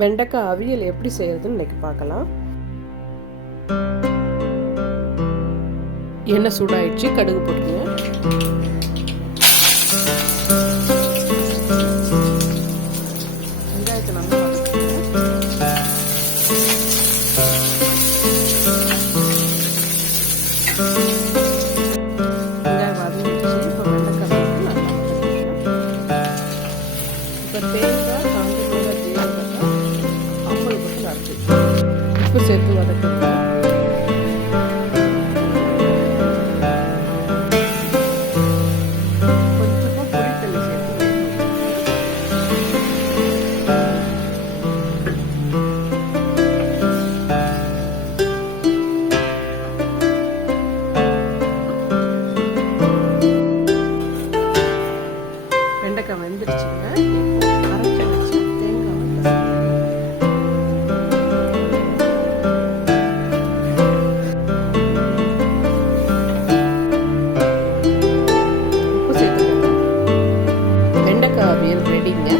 வெண்டைக்காய் அவியல் எப்படி செய்யறதுன்னு இன்னைக்கு பார்க்கலாம். எண்ணெய் சூடாயிடுச்சு கடுகு போட்டுருங்க வெங்காயத்தை நல்லா சேர்த்து வதக்குங்க வெண்டைக்காய் வெந்துடுச்சுங்க റെഡിങ്